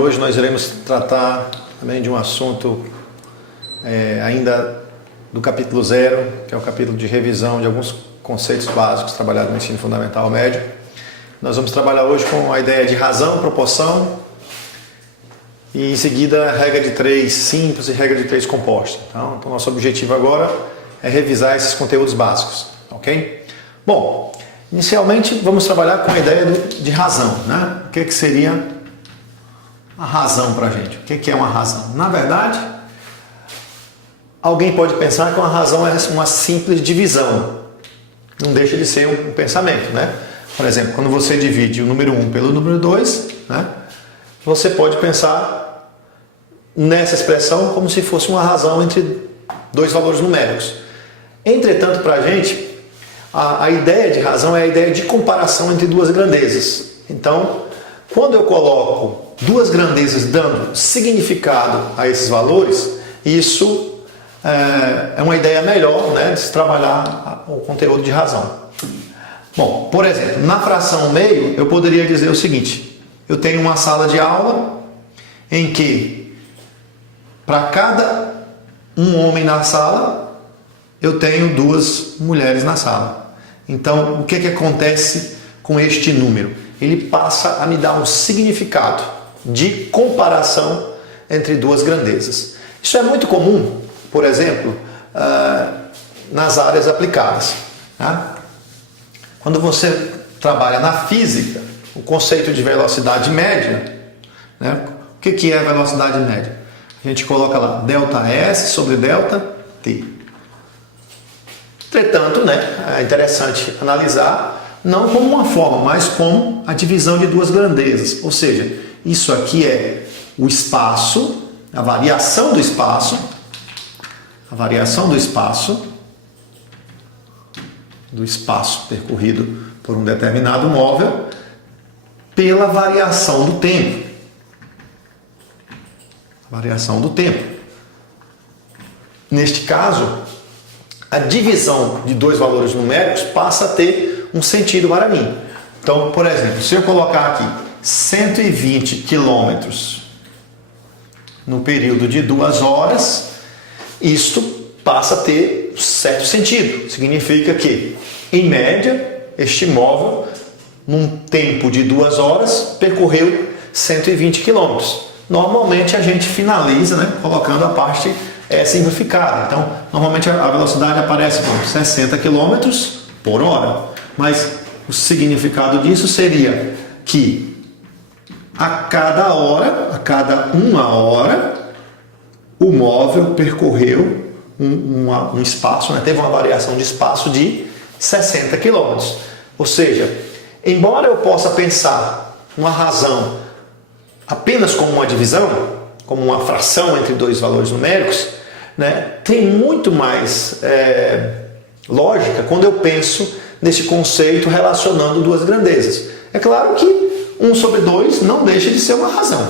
hoje nós iremos tratar também de um assunto ainda do capítulo 0, que é o capítulo de revisão de alguns conceitos básicos trabalhados no ensino fundamental médio. Nós vamos trabalhar hoje com a ideia de razão, proporção e em seguida regra de 3 simples e regra de 3 composta. Então nosso objetivo agora é revisar esses conteúdos básicos, ok? Bom, inicialmente vamos trabalhar com a ideia de razão, né? O que seria a razão para a gente? O que é uma razão? Na verdade, alguém pode pensar que uma razão é uma simples divisão. Não deixa de ser um pensamento, né? Por exemplo, quando você divide o número 1 pelo número 2, né? Você pode pensar nessa expressão como se fosse uma razão entre dois valores numéricos. Entretanto, para a gente, a ideia de razão é a ideia de comparação entre duas grandezas. Então, quando eu coloco duas grandezas dando significado a esses valores, isso é uma ideia melhor, né, de se trabalhar o conteúdo de razão. Bom, por exemplo, na fração meio, eu poderia dizer o seguinte: eu tenho uma sala de aula em que, para cada um homem na sala, eu tenho 2 mulheres na sala. Então, o que acontece com este número? Ele passa a me dar um significado de comparação entre duas grandezas. Isso é muito comum, por exemplo, nas áreas aplicadas. Tá? Quando você trabalha na física, o conceito de velocidade média, né? O que é a velocidade média? A gente coloca lá ΔS sobre ΔT. Entretanto, né, é interessante analisar não como uma forma, mas como a divisão de duas grandezas. Ou seja, isso aqui é o espaço, a variação do espaço percorrido por um determinado móvel pela variação do tempo. Variação do tempo. Neste caso, a divisão de dois valores numéricos passa a ter um sentido para mim. Então, por exemplo, se eu colocar aqui 120 quilômetros no período de 2 horas, isto passa a ter certo sentido. Significa que, em média, este móvel, num tempo de 2 horas, percorreu 120 quilômetros. Normalmente a gente finaliza, né, colocando a parte simplificada. Então, normalmente a velocidade aparece com 60 km por hora. Mas o significado disso seria que a cada hora, a cada 1 hora, o móvel percorreu um espaço, né, teve uma variação de espaço de 60 km. Ou seja, embora eu possa pensar uma razão apenas como uma divisão, como uma fração entre dois valores numéricos, né, tem muito mais lógica quando eu penso nesse conceito relacionando duas grandezas. É claro que 1 sobre 2 não deixa de ser uma razão.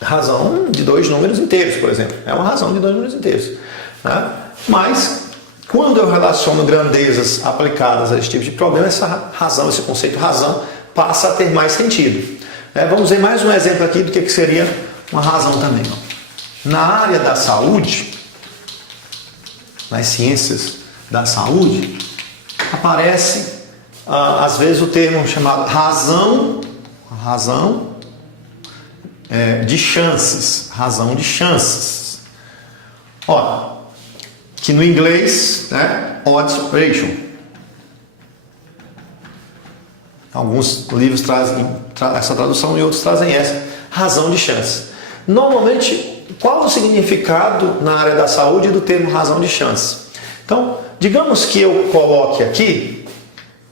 Razão de 2 números inteiros, por exemplo. É uma razão de 2 números inteiros. Né? Mas, quando eu relaciono grandezas aplicadas a esse tipo de problema, essa razão, esse conceito razão, passa a ter mais sentido. Vamos ver mais um exemplo aqui do que seria uma razão também. Na área da saúde, nas ciências da saúde, aparece às vezes o termo chamado razão de chances. Razão de chances. Olha, que no inglês, né, odds ratio. Alguns livros trazem essa tradução e outros trazem essa, razão de chance. Normalmente, qual o significado na área da saúde do termo razão de chance? Então, digamos que eu coloque aqui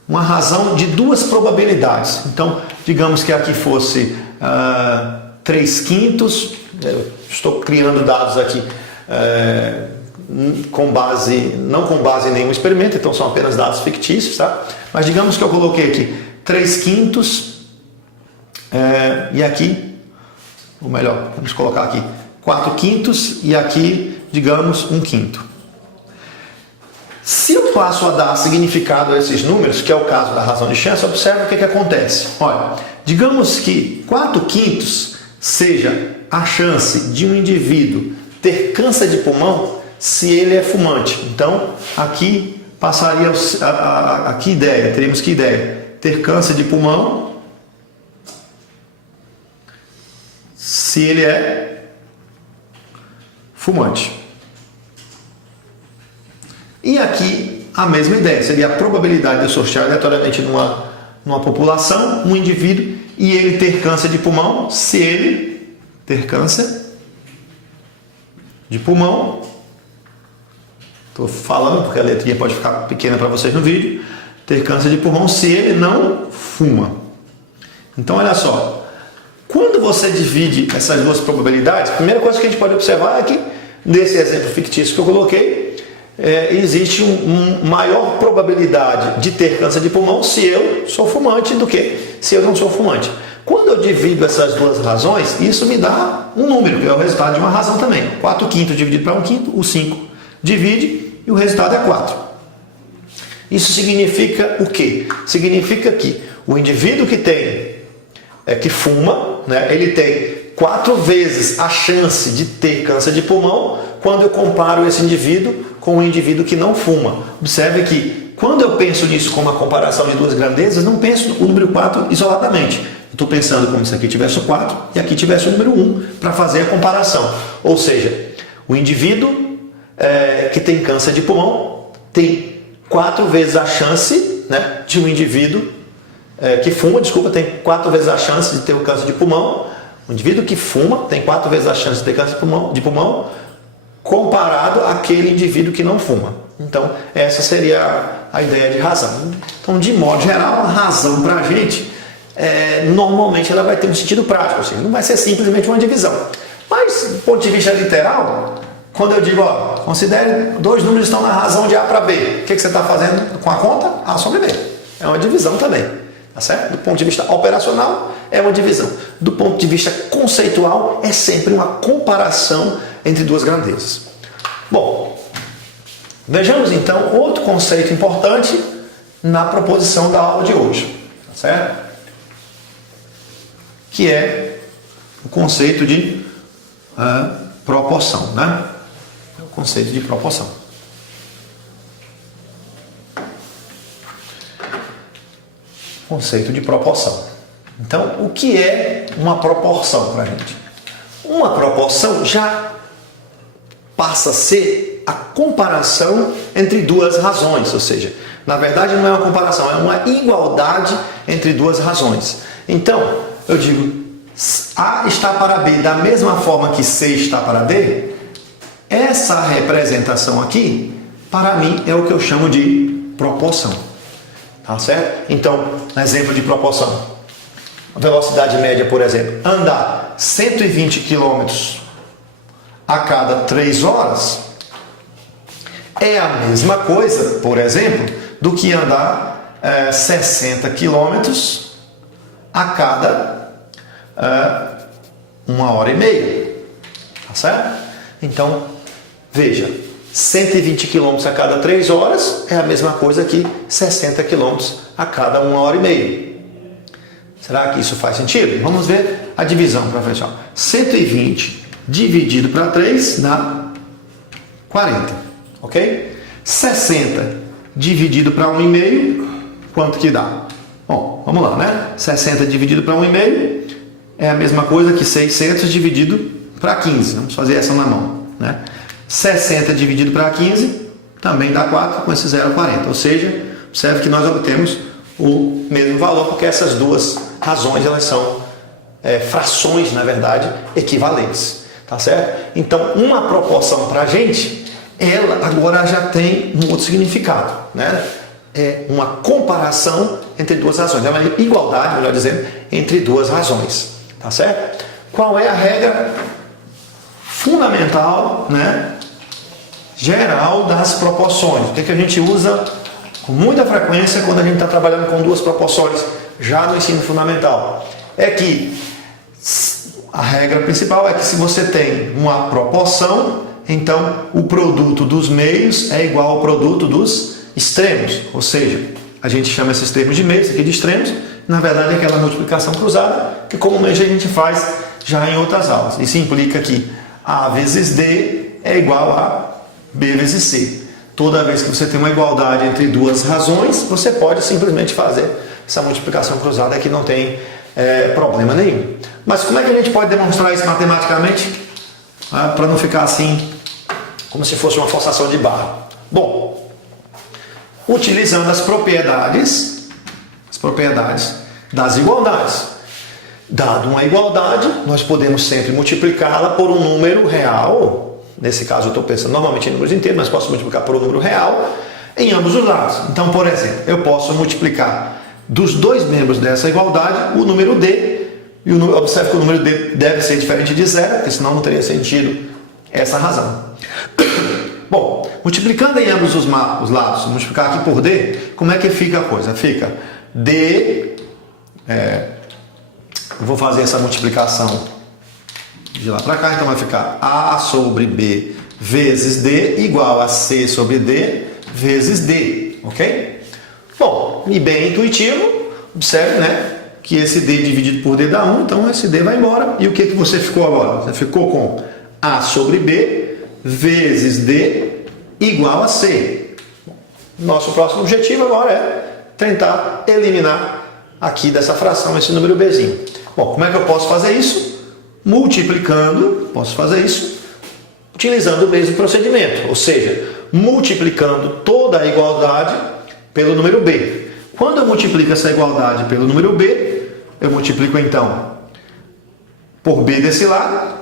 uma razão de 2 probabilidades. Então, digamos que aqui fosse 3/5, estou criando dados aqui não com base em nenhum experimento, então são apenas dados fictícios, tá? Mas digamos que eu coloquei aqui 3/5 e aqui, ou melhor, vamos colocar aqui 4/5 e aqui, digamos, 1/5. Se eu passo a dar significado a esses números, que é o caso da razão de chance, observe o que acontece. Olha, digamos que 4/5 seja a chance de um indivíduo ter câncer de pulmão se ele é fumante. Então, aqui passaria a que ideia? Teríamos que ideia? Ter câncer de pulmão se ele é fumante. E aqui a mesma ideia, seria a probabilidade de eu sortear aleatoriamente numa população, um indivíduo, e ele ter câncer de pulmão se ele ter câncer de pulmão. Estou falando porque a letrinha pode ficar pequena para vocês no vídeo. Ter câncer de pulmão se ele não fuma. Então, olha só. Quando você divide essas duas probabilidades, a primeira coisa que a gente pode observar é que, nesse exemplo fictício que eu coloquei, existe uma maior probabilidade de ter câncer de pulmão se eu sou fumante do que se eu não sou fumante. Quando eu divido essas duas razões, isso me dá um número, que é o resultado de uma razão também. 4/5 dividido para 1/5, o 5 divide e o resultado é 4. Isso significa o quê? Significa que o indivíduo que fuma, né, ele tem 4 vezes a chance de ter câncer de pulmão quando eu comparo esse indivíduo com o indivíduo que não fuma. Observe que quando eu penso nisso como uma comparação de duas grandezas, não penso o número 4 isoladamente. Estou pensando como se aqui tivesse o 4 e aqui tivesse o número 1 para fazer a comparação. Ou seja, o indivíduo que tem câncer de pulmão tem 4 vezes a chance, né, de um indivíduo que fuma, tem 4 vezes a chance de ter o câncer de pulmão. O indivíduo que fuma tem 4 vezes a chance de ter câncer de pulmão comparado àquele indivíduo que não fuma. Então, essa seria a ideia de razão. Então, de modo geral, a razão para a gente, normalmente, ela vai ter um sentido prático, assim, não vai ser simplesmente uma divisão. Mas, do ponto de vista literal, quando eu digo, considere 2 números que estão na razão de A para B, o que você está fazendo com a conta? A sobre B. É uma divisão também. Tá certo? Do ponto de vista operacional, é uma divisão. Do ponto de vista conceitual, é sempre uma comparação entre duas grandezas. Bom, vejamos então outro conceito importante na proposição da aula de hoje. Tá certo? Que é o conceito de proporção, né? É o conceito de proporção. Conceito de proporção. Então, o que é uma proporção para a gente? Uma proporção já passa a ser a comparação entre duas razões, ou seja, na verdade não é uma comparação, é uma igualdade entre duas razões. Então, eu digo, A está para B da mesma forma que C está para D, essa representação aqui, para mim, é o que eu chamo de proporção. Tá certo? Então, exemplo de proporção. A velocidade média, por exemplo, andar 120 km a cada 3 horas é a mesma coisa, por exemplo, do que andar 60 km a cada 1h30. Tá certo? Então, veja, 120 km a cada 3 horas é a mesma coisa que 60 km a cada 1h30. Será que isso faz sentido? Vamos ver a divisão para frente. 120 dividido para 3 dá 40. Ok? 60 dividido para 1,5, quanto que dá? Bom, vamos lá, né? 60 dividido para 1,5 é a mesma coisa que 600 dividido para 15. Vamos fazer essa na mão, né? 60 dividido para 15 também dá 4, com esse 0,40. Ou seja, observe que nós obtemos o mesmo valor, porque essas duas razões elas são frações, na verdade, equivalentes. Tá certo? Então, uma proporção para a gente, ela agora já tem um outro significado, né? É uma comparação entre duas razões, é uma igualdade, melhor dizendo, entre duas razões. Tá certo? Qual é a regra fundamental, né, geral das proporções? O que a gente usa com muita frequência quando a gente está trabalhando com duas proporções já no ensino fundamental? É que a regra principal é que se você tem uma proporção, então o produto dos meios é igual ao produto dos extremos. Ou seja, a gente chama esses termos de meios aqui de extremos, na verdade é aquela multiplicação cruzada que comumente a gente faz já em outras aulas. Isso implica que A vezes D é igual a B vezes C. Toda vez que você tem uma igualdade entre duas razões, você pode simplesmente fazer essa multiplicação cruzada que não tem problema nenhum. Mas como é que a gente pode demonstrar isso matematicamente? Para não ficar assim, como se fosse uma forçação de barra. Bom, utilizando as propriedades das igualdades. Dado uma igualdade, nós podemos sempre multiplicá-la por um número real. Nesse caso eu estou pensando normalmente em números inteiros, mas posso multiplicar por um número real em ambos os lados. Então, por exemplo, eu posso multiplicar dos dois membros dessa igualdade o número D, e observe que o número D deve ser diferente de zero, porque senão não teria sentido essa razão. Bom, multiplicando em ambos os lados, multiplicar aqui por D, como é que fica a coisa? Fica D, eu vou fazer essa multiplicação de lá para cá, então vai ficar A sobre B vezes D igual a C sobre D vezes D, ok? Bom, e bem intuitivo, observe, né, que esse D dividido por D dá 1, então esse D vai embora. E o que você ficou agora? Você ficou com A sobre B vezes D igual a C. Nosso próximo objetivo agora é tentar eliminar aqui dessa fração esse número Bzinho. Bom, como é que eu posso fazer isso? Multiplicando, posso fazer isso utilizando o mesmo procedimento, ou seja, multiplicando toda a igualdade pelo número B. Quando eu multiplico essa igualdade pelo número B, eu multiplico então por B desse lado,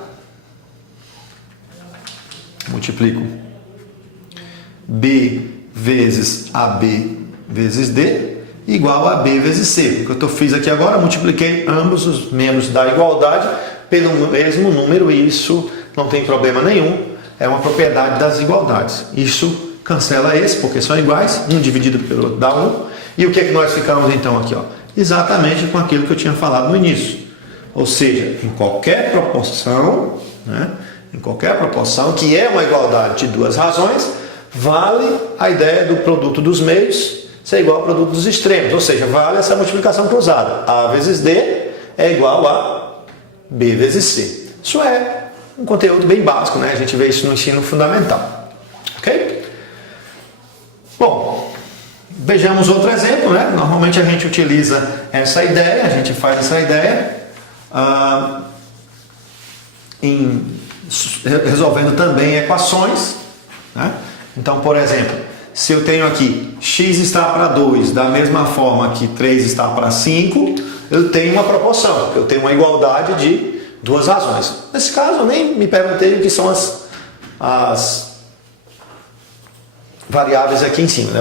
multiplico B vezes AB vezes D igual a B vezes C. O que eu fiz aqui agora, multipliquei ambos os membros da igualdade pelo mesmo número, e isso não tem problema nenhum, é uma propriedade das igualdades. Isso cancela esse, porque são iguais, um dividido pelo outro dá 1. E o que é que nós ficamos então aqui? Exatamente com aquilo que eu tinha falado no início. Ou seja, em qualquer proporção, né, em qualquer proporção que é uma igualdade de duas razões, vale a ideia do produto dos meios ser igual ao produto dos extremos, ou seja, vale essa multiplicação cruzada. A vezes D é igual a B vezes C. Isso é um conteúdo bem básico, né? A gente vê isso no ensino fundamental. Ok? Bom, vejamos outro exemplo, né? Normalmente a gente utiliza essa ideia, a gente faz essa ideia resolvendo também equações, né? Então, por exemplo, se eu tenho aqui x está para 2, da mesma forma que 3 está para 5, eu tenho uma proporção, eu tenho uma igualdade de duas razões. Nesse caso, eu nem me perguntei o que são as variáveis aqui em cima, né?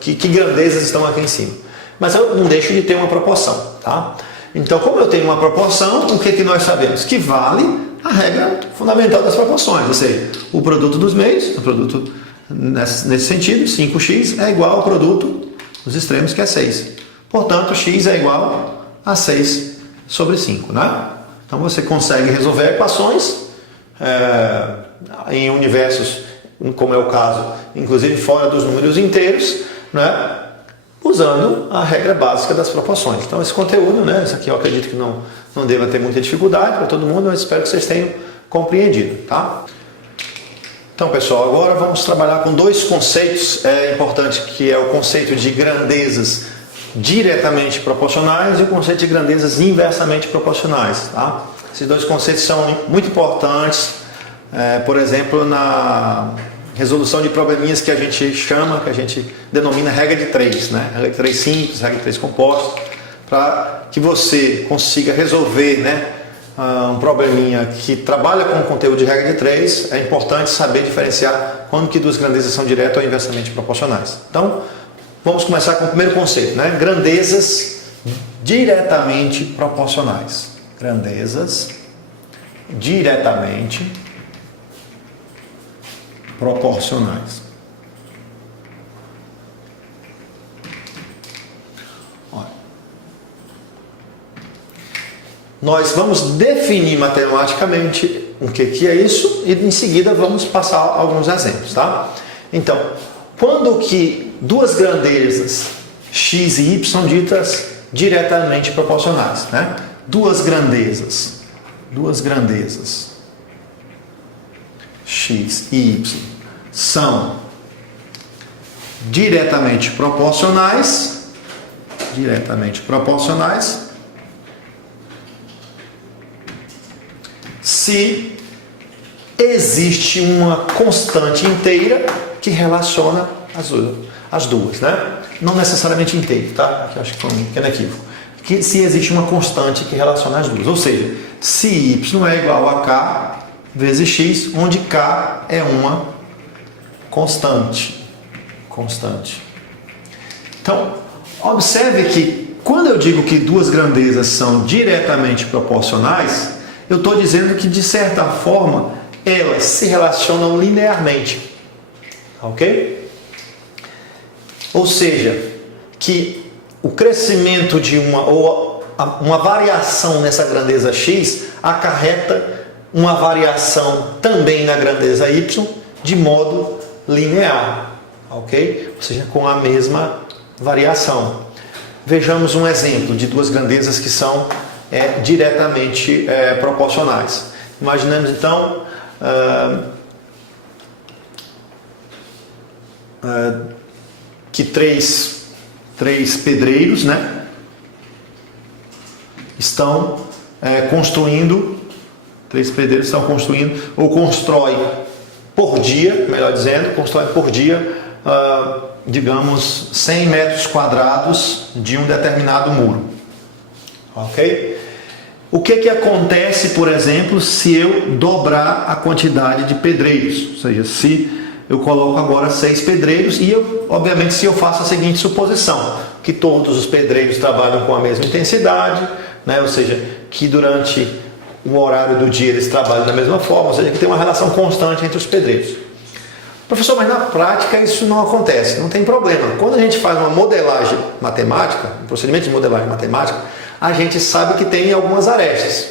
Que grandezas estão aqui em cima. Mas eu não deixo de ter uma proporção, tá? Então, como eu tenho uma proporção, o que nós sabemos? Que vale a regra fundamental das proporções, ou seja, o produto dos meios, o produto nesse sentido, 5x é igual ao produto dos extremos, que é 6. Portanto, x é igual a 6 sobre 5, né? Então você consegue resolver equações em universos, como é o caso, inclusive fora dos números inteiros, né? Usando a regra básica das proporções. Então esse conteúdo, né? Isso aqui eu acredito que não deva ter muita dificuldade para todo mundo, mas espero que vocês tenham compreendido, tá? Então, pessoal, agora vamos trabalhar com dois conceitos importantes, que é o conceito de grandezas diretamente proporcionais e o conceito de grandezas inversamente proporcionais. Tá? Esses dois conceitos são muito importantes, por exemplo, na resolução de probleminhas que a gente denomina regra de 3, né? Regra de 3 simples, regra de 3 compostos, para que você consiga resolver, né, um probleminha que trabalha com o conteúdo de regra de 3, é importante saber diferenciar quando que duas grandezas são direto ou inversamente proporcionais. Então, vamos começar com o primeiro conceito, né? Grandezas diretamente proporcionais. Grandezas diretamente proporcionais. Nós vamos definir matematicamente o que é isso e em seguida vamos passar alguns exemplos, tá? Então, quando que duas grandezas x e y são ditas diretamente proporcionais, né? Duas grandezas duas grandezas x e y são diretamente proporcionais, se existe uma constante inteira que relaciona as duas, né? Não necessariamente inteira, tá? Aqui eu acho que foi um pequeno equívoco. Que se existe uma constante que relaciona as duas, ou seja, se y é igual a k vezes x, onde k é uma constante. Então, observe que quando eu digo que duas grandezas são diretamente proporcionais, eu estou dizendo que, de certa forma, elas se relacionam linearmente. Ok? Ou seja, que o crescimento de uma variação nessa grandeza x acarreta uma variação também na grandeza y de modo linear. Ok? Ou seja, com a mesma variação. Vejamos um exemplo de duas grandezas que são diretamente proporcionais. Imaginemos então que três pedreiros, né, estão construindo, ou constroem por dia, melhor dizendo, digamos, 100 metros quadrados de um determinado muro. Ok? O que acontece, por exemplo, se eu dobrar a quantidade de pedreiros? Ou seja, se eu coloco agora 6 pedreiros e, obviamente, se eu faço a seguinte suposição, que todos os pedreiros trabalham com a mesma intensidade, né? Ou seja, que durante o horário do dia eles trabalham da mesma forma, ou seja, que tem uma relação constante entre os pedreiros. Professor, mas na prática isso não acontece, não tem problema. Quando a gente faz uma modelagem matemática, um procedimento de modelagem matemática, a gente sabe que tem algumas arestas.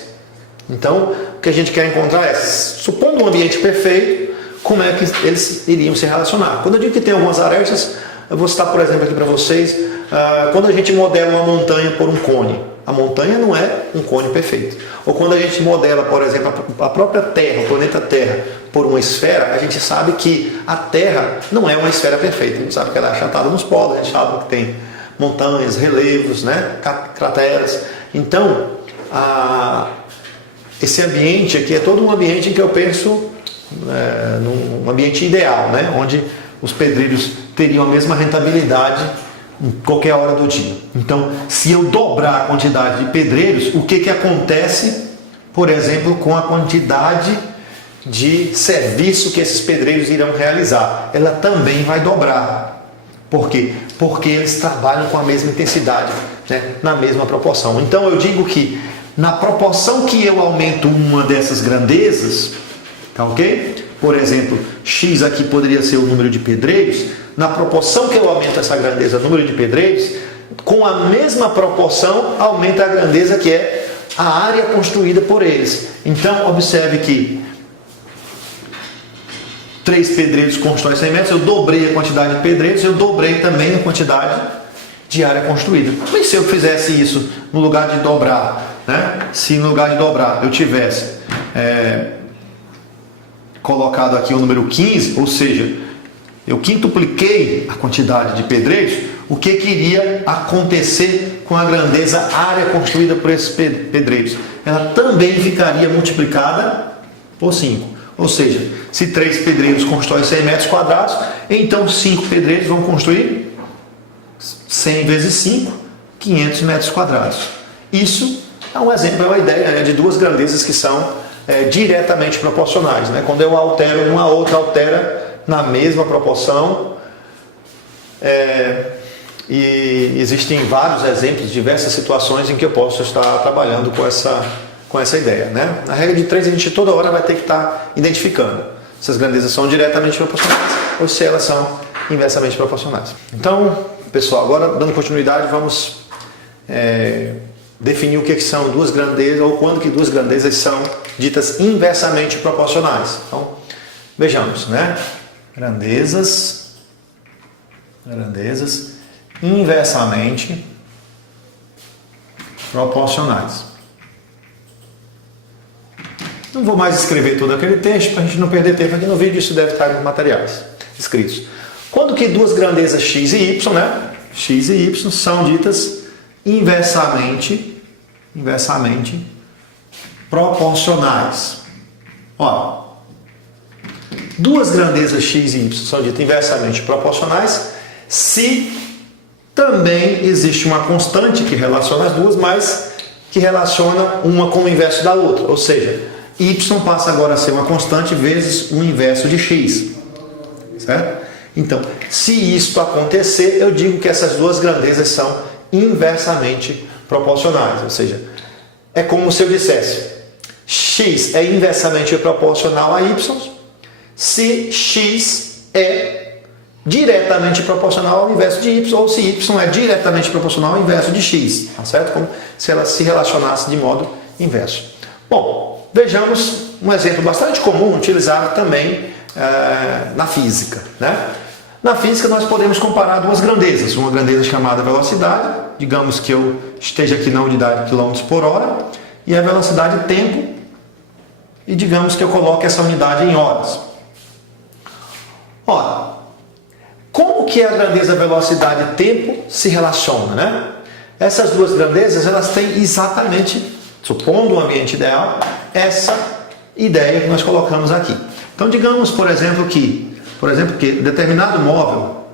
Então, o que a gente quer encontrar é, supondo um ambiente perfeito, como é que eles iriam se relacionar. Quando eu digo que tem algumas arestas, eu vou citar, por exemplo, aqui para vocês, quando a gente modela uma montanha por um cone, a montanha não é um cone perfeito. Ou quando a gente modela, por exemplo, a própria Terra, o planeta Terra, por uma esfera, a gente sabe que a Terra não é uma esfera perfeita. A gente sabe que ela é achatada nos polos, a gente sabe que tem montanhas, relevos, né, crateras. Então, esse ambiente aqui é todo um ambiente em que eu penso num ambiente ideal, né, onde os pedreiros teriam a mesma rentabilidade em qualquer hora do dia. Então, se eu dobrar a quantidade de pedreiros, o que acontece, por exemplo, com a quantidade de serviço que esses pedreiros irão realizar? Ela também vai dobrar. Por quê? Porque eles trabalham com a mesma intensidade, né? Na mesma proporção. Então, eu digo que na proporção que eu aumento uma dessas grandezas, tá ok? Por exemplo, x aqui poderia ser o número de pedreiros. Na proporção que eu aumento essa grandeza, número de pedreiros, com a mesma proporção aumenta a grandeza que é a área construída por eles. Então, observe que 3 pedreiros constroem 100 metros, eu dobrei a quantidade de pedreiros, eu dobrei também a quantidade de área construída. Mas se eu fizesse isso no lugar de dobrar, né? Se no lugar de dobrar eu tivesse colocado aqui o número 15, ou seja, eu quintupliquei a quantidade de pedreiros, o que iria acontecer com a grandeza área construída por esses pedreiros? Ela também ficaria multiplicada por 5. Ou seja, se 3 pedreiros constroem 100 metros quadrados, então 5 pedreiros vão construir 100 vezes 5, 500 metros quadrados. Isso é um exemplo, é uma ideia de duas grandezas que são diretamente proporcionais, né? Quando eu altero uma, a outra altera na mesma proporção. E existem vários exemplos, diversas situações em que eu posso estar trabalhando com essa ideia, né? Na regra de 3, a gente toda hora vai ter que estar identificando se as grandezas são diretamente proporcionais ou se elas são inversamente proporcionais. Então, pessoal, agora dando continuidade, vamos definir o que são duas grandezas, ou quando que duas grandezas são ditas inversamente proporcionais. Então, vejamos, né? Grandezas inversamente proporcionais. Não vou mais escrever todo aquele texto para a gente não perder tempo aqui no vídeo, isso deve estar nos materiais escritos. Quando que duas grandezas x e y, né? X e y são ditas inversamente proporcionais. Ó, duas grandezas x e y são ditas inversamente proporcionais se também existe uma constante que relaciona as duas, mas que relaciona uma com o inverso da outra. Ou seja, y passa agora a ser uma constante vezes o inverso de x. Certo? Então, se isto acontecer, eu digo que essas duas grandezas são inversamente proporcionais. Ou seja, é como se eu dissesse x é inversamente proporcional a y se x é diretamente proporcional ao inverso de y, ou se y é diretamente proporcional ao inverso de x, tá certo? Como se ela se relacionasse de modo inverso. Bom, vejamos um exemplo bastante comum utilizado também na física, né? Na física nós podemos comparar duas grandezas, uma grandeza chamada velocidade, digamos que eu esteja aqui na unidade km por hora, e a velocidade tempo, e digamos que eu coloque essa unidade em horas. Ora, como que a grandeza velocidade e tempo se relacionam, né? Essas duas grandezas, elas têm exatamente, supondo um ambiente ideal, essa ideia que nós colocamos aqui. Então, digamos, por exemplo, que determinado móvel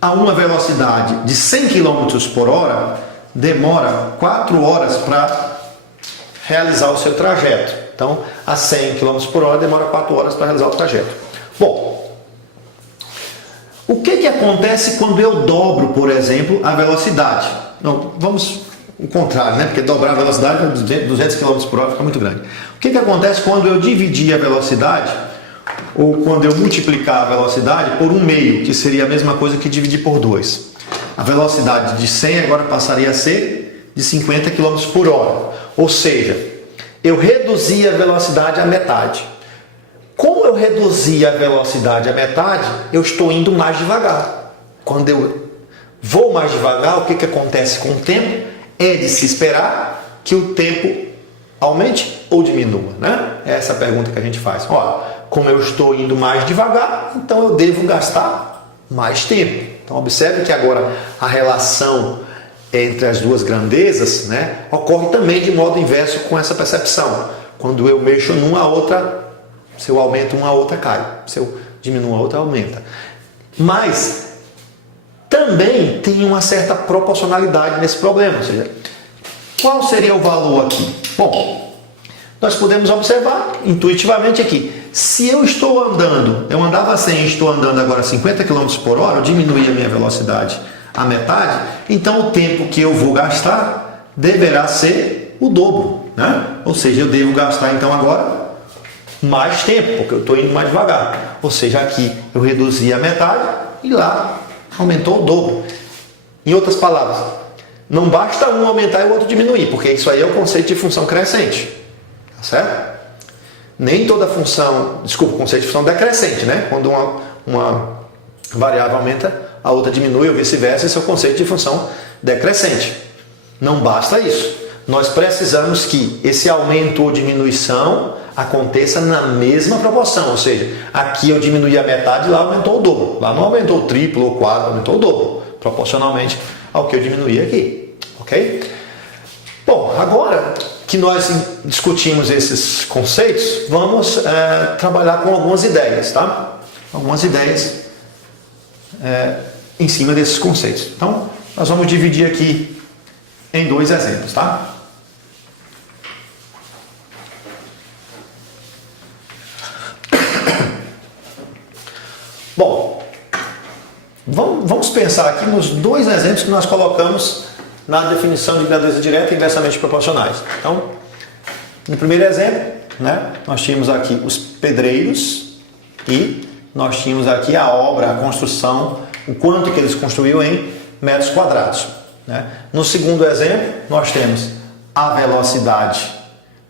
a uma velocidade de 100 km por hora demora 4 horas para realizar o seu trajeto. Então, a 100 km por hora demora 4 horas para realizar o trajeto. Bom, o que acontece quando eu dobro, por exemplo, a velocidade? Não, vamos o contrário, né? Porque dobrar a velocidade para 200 km por hora fica muito grande. O que acontece quando eu dividir a velocidade, ou quando eu multiplicar a velocidade por 1/2, que seria a mesma coisa que dividir por 2? A velocidade de 100 agora passaria a ser de 50 km por hora. Ou seja, eu reduzi a velocidade à metade. Como eu reduzi a velocidade à metade, eu estou indo mais devagar. Quando eu vou mais devagar, o que acontece com o tempo? É de se esperar que o tempo aumente ou diminua, né? Essa é a pergunta que a gente faz. Olha, como eu estou indo mais devagar, então eu devo gastar mais tempo. Então observe que agora a relação entre as duas grandezas, né, ocorre também de modo inverso com essa percepção. Quando eu mexo numa, a outra, se eu aumento uma, a outra cai. Se eu diminuo a outra, aumenta. Mas também tem uma certa proporcionalidade nesse problema. Ou seja, qual seria o valor aqui? Bom, nós podemos observar intuitivamente aqui. Se eu estou andando, eu andava 100 e estou andando agora 50 km por hora, eu diminuí a minha velocidade à metade, então o tempo que eu vou gastar deverá ser o dobro, né? Ou seja, eu devo gastar então agora mais tempo, porque eu estou indo mais devagar. Ou seja, aqui eu reduzi a metade e lá aumentou o dobro. Em outras palavras, não basta um aumentar e o outro diminuir, porque isso aí é o conceito de função crescente, tá certo? Nem toda função, o conceito de função decrescente, né? Quando uma variável aumenta, a outra diminui ou vice-versa, esse é o conceito de função decrescente. Não basta isso. Nós precisamos que esse aumento ou diminuição aconteça na mesma proporção, ou seja, aqui eu diminuí a metade, lá aumentou o dobro. Lá não aumentou o triplo ou quadro, aumentou o dobro, proporcionalmente ao que eu diminuí aqui, ok? Bom, agora que nós discutimos esses conceitos, vamos trabalhar com algumas ideias, tá? Algumas ideias em cima desses conceitos. Então, nós vamos dividir aqui em 2 exemplos, tá? Bom, vamos pensar aqui nos 2 exemplos que nós colocamos na definição de grandeza direta e inversamente proporcionais. Então, no primeiro exemplo, né, nós tínhamos aqui os pedreiros e nós tínhamos aqui a obra, a construção, o quanto que eles construíram em metros quadrados, né? No segundo exemplo, nós temos a velocidade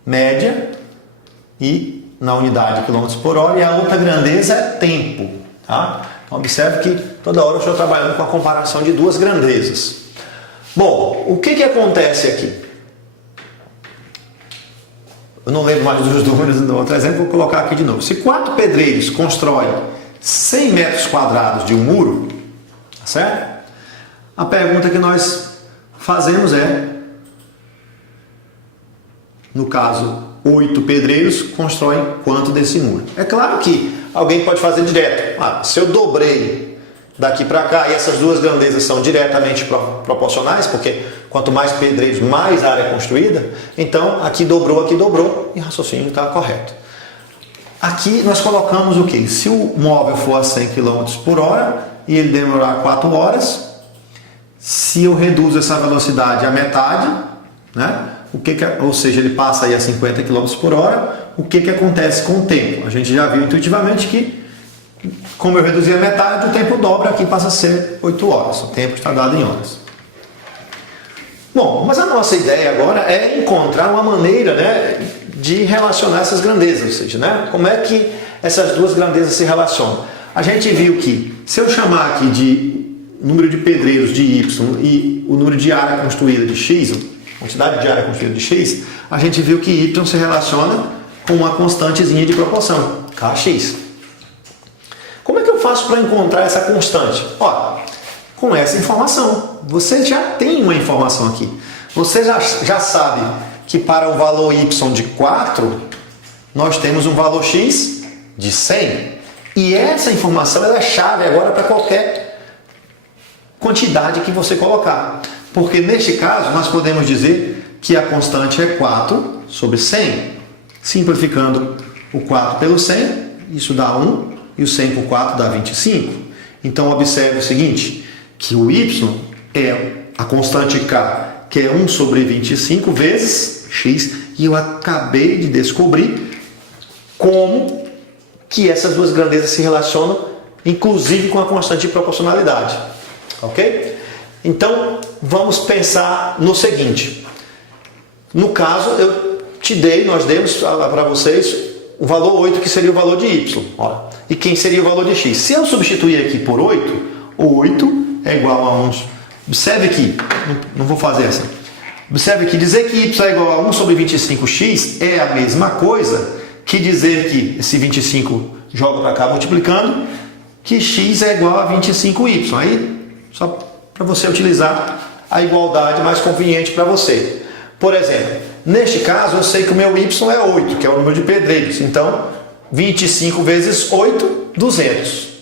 média e na unidade de quilômetros por hora, e a outra grandeza é tempo, tá? Então, observe que toda hora eu estou trabalhando com a comparação de 2 grandezas. Bom, o que acontece aqui? eu não lembro mais dos números do outro exemplo, vou colocar aqui de novo. Se 4 pedreiros constroem 100 metros quadrados de um muro, tá certo? A pergunta que nós fazemos é, no caso, 8 pedreiros constroem quanto desse muro? É claro que alguém pode fazer direto. Se eu dobrei daqui para cá, e essas duas grandezas são diretamente proporcionais, porque quanto mais pedreiros, mais área construída, então aqui dobrou, e o raciocínio está correto. Aqui nós colocamos o que? Se o móvel for a 100 km por hora e ele demorar 4 horas, se eu reduzo essa velocidade à metade, né? Ou seja, ele passa aí a 50 km por hora, o que acontece com o tempo? A gente já viu intuitivamente que, como eu reduzi a metade, o tempo dobra, aqui passa a ser 8 horas. O tempo está dado em horas. Bom, mas a nossa ideia agora é encontrar uma maneira, né, de relacionar essas grandezas. Ou seja, né, como é que essas duas grandezas se relacionam? A gente viu que, se eu chamar aqui de número de pedreiros de Y e o número de área construída de X, quantidade de área construída de X, a gente viu que Y se relaciona com uma constantezinha de proporção, Kx. Como é que eu faço para encontrar essa constante? Com essa informação. Você já tem uma informação aqui. Você já sabe que para o valor Y de 4, nós temos um valor X de 100. E essa informação ela é chave agora para qualquer quantidade que você colocar. Porque neste caso nós podemos dizer que a constante é 4 sobre 100. Simplificando o 4 pelo 100, isso dá 1, e o 100 por 4 dá 25. Então observe o seguinte, que o Y é a constante K, que é 1 sobre 25 vezes X, e eu acabei de descobrir como que essas duas grandezas se relacionam, inclusive com a constante de proporcionalidade. Ok? Então, vamos pensar no seguinte. No caso, nós demos para vocês o valor 8, que seria o valor de Y. E quem seria o valor de X? Se eu substituir aqui por 8, o 8 é igual a 1. Observe aqui, não vou fazer essa. Observe que dizer que Y é igual a 1 sobre 25x é a mesma coisa que dizer que esse 25 joga para cá multiplicando, que x é igual a 25y. Aí, só para você utilizar a igualdade mais conveniente para você. Por exemplo, neste caso eu sei que o meu y é 8, que é o número de pedreiros. Então, 25 vezes 8, 200.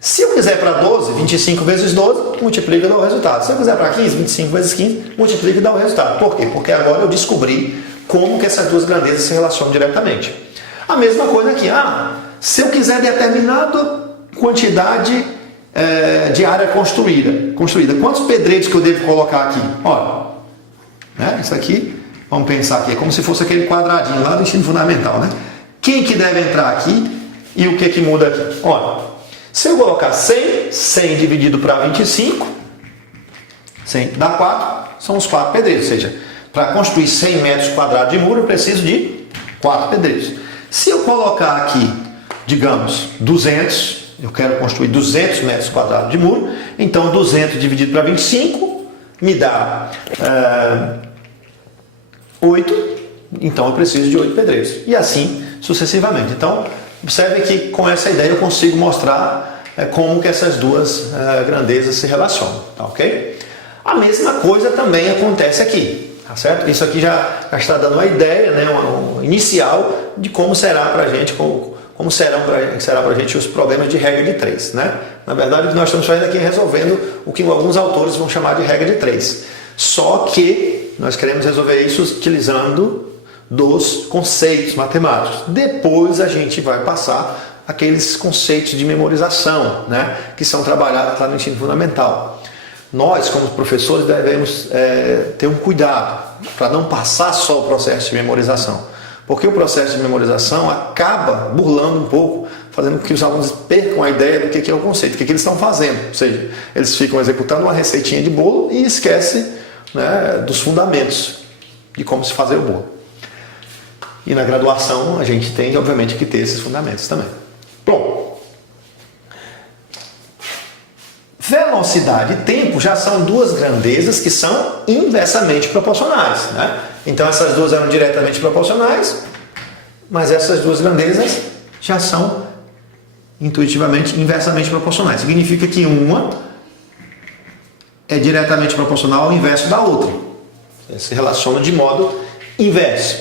Se eu quiser para 12, 25 vezes 12, multiplica e dá o resultado. Se eu quiser para 15, 25 vezes 15, multiplica e dá o resultado. Por quê? Porque agora eu descobri como que essas duas grandezas se relacionam diretamente. A mesma coisa aqui. Se eu quiser determinada quantidade de área construída, quantos pedreiros que eu devo colocar aqui? Olha, né? Isso aqui, vamos pensar aqui, é como se fosse aquele quadradinho lá do ensino fundamental, né? Quem que deve entrar aqui e o que muda aqui? Olha, se eu colocar 100, 100 dividido para 25, 100 dá 4, são os 4 pedreiros. Ou seja, para construir 100 metros quadrados de muro, eu preciso de 4 pedreiros. Se eu colocar aqui, digamos, 200, eu quero construir 200 metros quadrados de muro, então 200 dividido para 25 me dá 8, então eu preciso de 8 pedreiros. E assim sucessivamente. Então, observe que com essa ideia eu consigo mostrar como que essas duas grandezas se relacionam, tá ok? A mesma coisa também acontece aqui, tá certo? Isso aqui já está dando uma ideia, né, uma inicial de como será para a gente, como será para a gente os problemas de regra de 3, né? Na verdade, o que nós estamos fazendo aqui é resolvendo o que alguns autores vão chamar de regra de 3. Só que nós queremos resolver isso utilizando dos conceitos matemáticos. Depois a gente vai passar aqueles conceitos de memorização, né, que são trabalhados lá no ensino fundamental. Nós, como professores, devemos ter um cuidado para não passar só o processo de memorização, porque o processo de memorização acaba burlando um pouco, fazendo com que os alunos percam a ideia do que é o conceito, o que eles estão fazendo. Ou seja, eles ficam executando uma receitinha de bolo e esquecem, né, dos fundamentos de como se fazer o bolo. E na graduação a gente tem, obviamente, que ter esses fundamentos também. Bom, velocidade e tempo já são duas grandezas que são inversamente proporcionais, né? Então essas duas eram diretamente proporcionais, mas essas duas grandezas já são intuitivamente inversamente proporcionais. Significa que uma é diretamente proporcional ao inverso da outra. Se relaciona de modo inverso.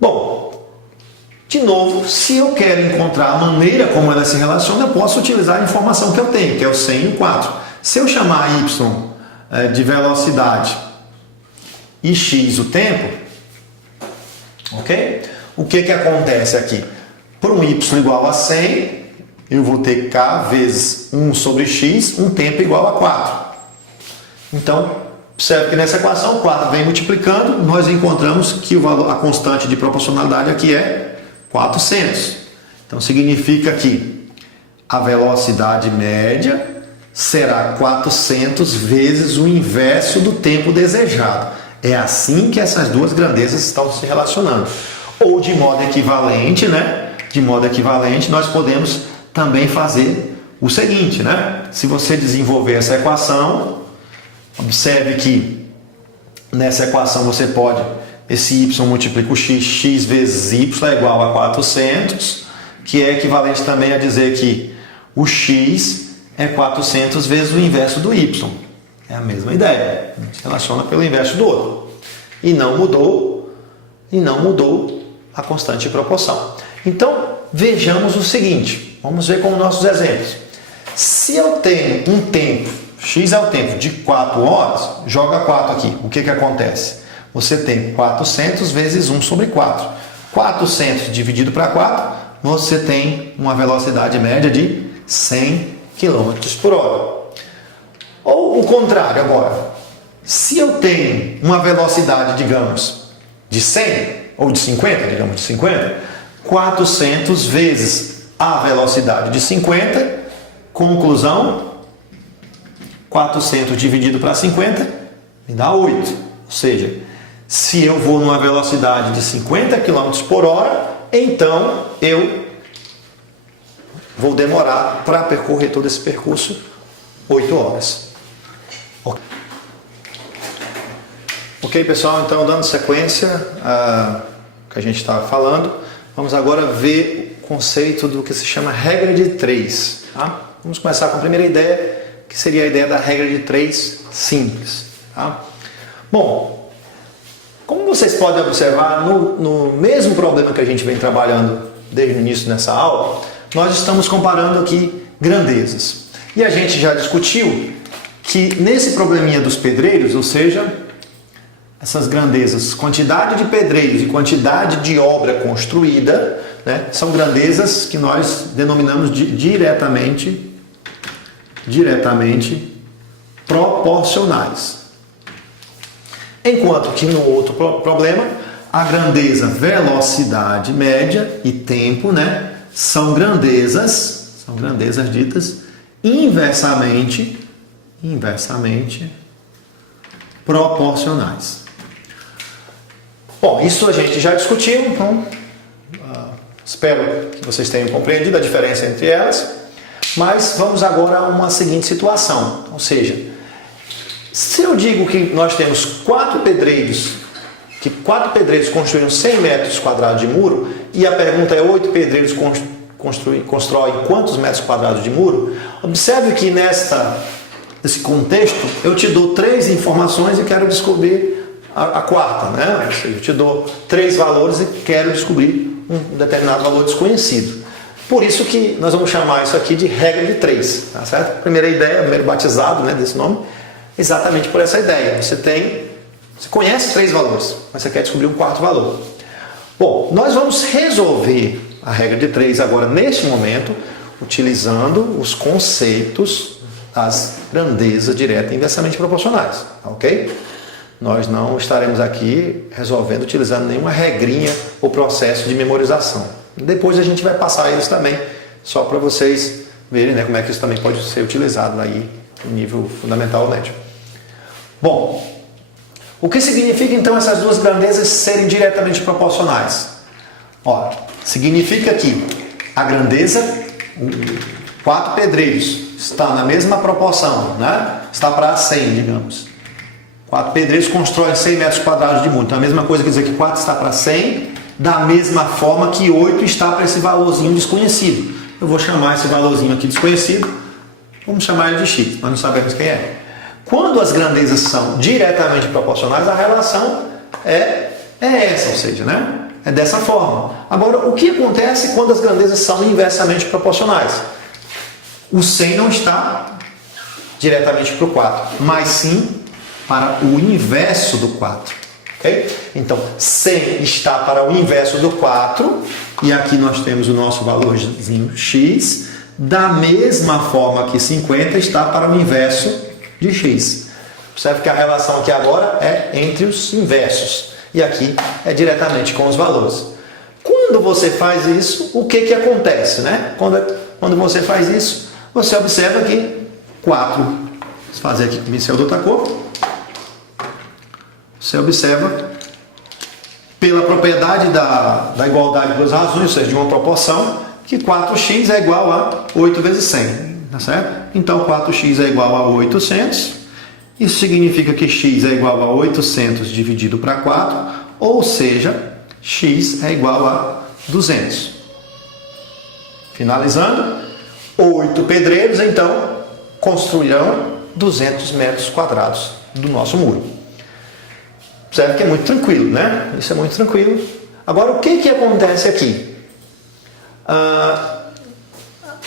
Bom, de novo, se eu quero encontrar a maneira como ela se relaciona, eu posso utilizar a informação que eu tenho, que é o 100 e o 4. Se eu chamar y de velocidade e x o tempo, ok? O que acontece aqui? Por um y igual a 100, eu vou ter k vezes 1 sobre x, um tempo igual a 4. Então, observe que nessa equação, 4 vem multiplicando, nós encontramos que a constante de proporcionalidade aqui é 400. Então, significa que a velocidade média será 400 vezes o inverso do tempo desejado. É assim que essas duas grandezas estão se relacionando. Ou de modo equivalente, né? De modo equivalente, nós podemos também fazer o seguinte, né? Se você desenvolver essa equação, observe que nessa equação você pode, esse y multiplica o x, x vezes y é igual a 400, que é equivalente também a dizer que o x é 400 vezes o inverso do y. É a mesma ideia, se relaciona pelo inverso do outro. E não mudou a constante de proporção. Então, vejamos o seguinte, vamos ver com nossos exemplos. Se eu tenho um tempo, x é o tempo de 4 horas, joga 4 aqui. O que acontece? Você tem 400 vezes 1 sobre 4. 400 dividido para 4, você tem uma velocidade média de 100 km por hora. Ou o contrário agora. Se eu tenho uma velocidade, digamos, de 100, ou de 50, digamos de 50, 400 vezes a velocidade de 50, conclusão, 400 dividido para 50 me dá 8. Ou seja, se eu vou numa velocidade de 50 km por hora, então eu vou demorar para percorrer todo esse percurso 8 horas. Ok, pessoal? Então, dando sequência que a gente estava falando, vamos agora ver o conceito do que se chama regra de 3. Tá? Vamos começar com a primeira ideia, que seria a ideia da regra de 3 simples. Tá? Bom, como vocês podem observar, no mesmo problema que a gente vem trabalhando desde o início nessa aula, nós estamos comparando aqui grandezas. E a gente já discutiu que nesse probleminha dos pedreiros, ou seja, essas grandezas, quantidade de pedreiros e quantidade de obra construída, né, são grandezas que nós denominamos de diretamente proporcionais. Enquanto que no outro problema, a grandeza velocidade média e tempo, né, são grandezas ditas inversamente proporcionais. Bom, isso a gente já discutiu, então espero que vocês tenham compreendido a diferença entre elas, mas vamos agora a uma seguinte situação, ou seja, se eu digo que nós temos 4 pedreiros construíram 100 metros quadrados de muro, e a pergunta é 8 pedreiros constroem quantos metros quadrados de muro, observe que nesse contexto eu te dou 3 informações e quero descobrir a quarta, né? Ou seja, eu te dou 3 valores e quero descobrir um determinado valor desconhecido. Por isso que nós vamos chamar isso aqui de regra de 3, tá certo? Primeira ideia, primeiro batizado, né, desse nome, exatamente por essa ideia. Você conhece 3 valores, mas você quer descobrir um 4º valor. Bom, nós vamos resolver a regra de 3 agora, neste momento, utilizando os conceitos das grandezas direta e inversamente proporcionais, ok? Nós não estaremos aqui resolvendo utilizando nenhuma regrinha ou processo de memorização. Depois a gente vai passar eles também, só para vocês verem, né, como é que isso também pode ser utilizado aí no nível fundamental ou médio. Bom, o que significa então essas duas grandezas serem diretamente proporcionais? Ora, significa que a grandeza, 4 pedreiros, está na mesma proporção, né? Está para 100, digamos. 4 pedreiros constroem 100 metros quadrados de muro. Então a mesma coisa que dizer que 4 está para 100 da mesma forma que 8 está para esse valorzinho desconhecido. Eu vou chamar esse valorzinho aqui desconhecido, vamos chamar ele de x, nós não sabemos quem é. Quando as grandezas são diretamente proporcionais, a relação é essa, ou seja, né? É dessa forma. Agora, o que acontece quando as grandezas são inversamente proporcionais? O 100 não está diretamente para o 4, mas sim para o inverso do 4. Okay? Então, 100 está para o inverso do 4, e aqui nós temos o nosso valorzinho x, da mesma forma que 50 está para o inverso de x. Observe que a relação aqui agora é entre os inversos. E aqui é diretamente com os valores. Quando você faz isso, o que acontece? Né? Quando você faz isso, você observa que 4, vou fazer aqui com o pincel de outra cor, você observa, pela propriedade da igualdade de duas razões, ou seja, de uma proporção, que 4x é igual a 8 vezes 100. Tá certo? Então 4x é igual a 800. Isso significa que x é igual a 800 dividido para 4, ou seja, x é igual a 200. Finalizando, 8 pedreiros, então, construirão 200 metros quadrados do nosso muro. Observe que é muito tranquilo, né? Isso é muito tranquilo. Agora, o que acontece aqui?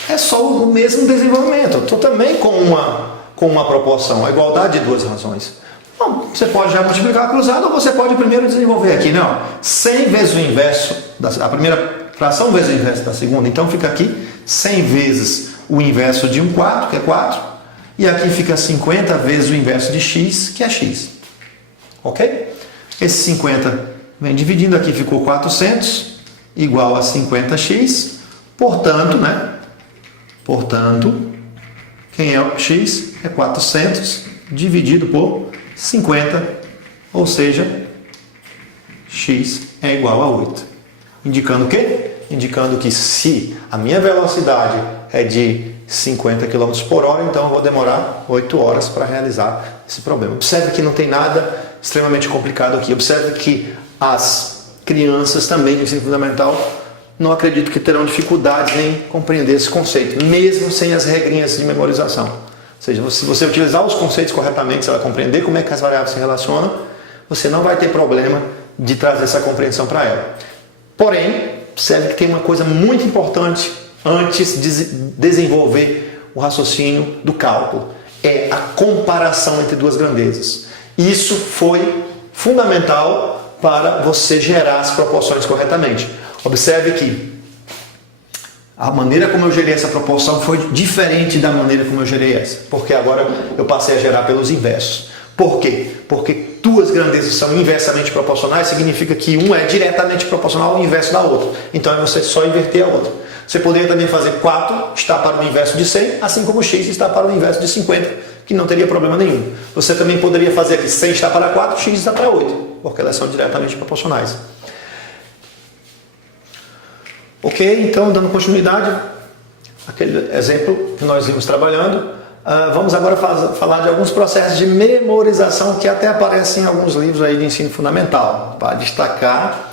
É só o mesmo desenvolvimento. Eu estou também com uma proporção, a igualdade de duas razões. Bom, você pode já multiplicar cruzado, ou você pode primeiro desenvolver aqui, não? 100 vezes o inverso, a primeira fração vezes o inverso da segunda. Então fica aqui 100 vezes o inverso de 1 quarto, que é 4. E aqui fica 50 vezes o inverso de x, que é x. Ok? Esse 50 vem dividindo aqui, ficou 400, igual a 50x. Portanto, né? Portanto, quem é o x? É 400 dividido por 50, ou seja, x é igual a 8. Indicando o quê? Indicando que se a minha velocidade é de 50 km por hora, então eu vou demorar 8 horas para realizar esse problema. Observe que não tem nada extremamente complicado aqui. Observe que as crianças também de ensino fundamental não acredito que terão dificuldades em compreender esse conceito, mesmo sem as regrinhas de memorização. Ou seja, se você utilizar os conceitos corretamente, se ela compreender como é que as variáveis se relacionam, você não vai ter problema de trazer essa compreensão para ela. Porém, observe que tem uma coisa muito importante antes de desenvolver o raciocínio do cálculo. É a comparação entre duas grandezas. Isso foi fundamental para você gerar as proporções corretamente. Observe que a maneira como eu gerei essa proporção foi diferente da maneira como eu gerei essa. Porque agora eu passei a gerar pelos inversos. Por quê? Porque duas grandezas são inversamente proporcionais, significa que uma é diretamente proporcional ao inverso da outra. Então é você só inverter a outra. Você poderia também fazer 4 está para o inverso de 100, assim como x está para o inverso de 50, que não teria problema nenhum. Você também poderia fazer aqui 100 está para 4, x está para 8, porque elas são diretamente proporcionais. Ok, então dando continuidade àquele exemplo que nós vimos trabalhando, vamos agora falar de alguns processos de memorização que até aparecem em alguns livros aí de ensino fundamental, para destacar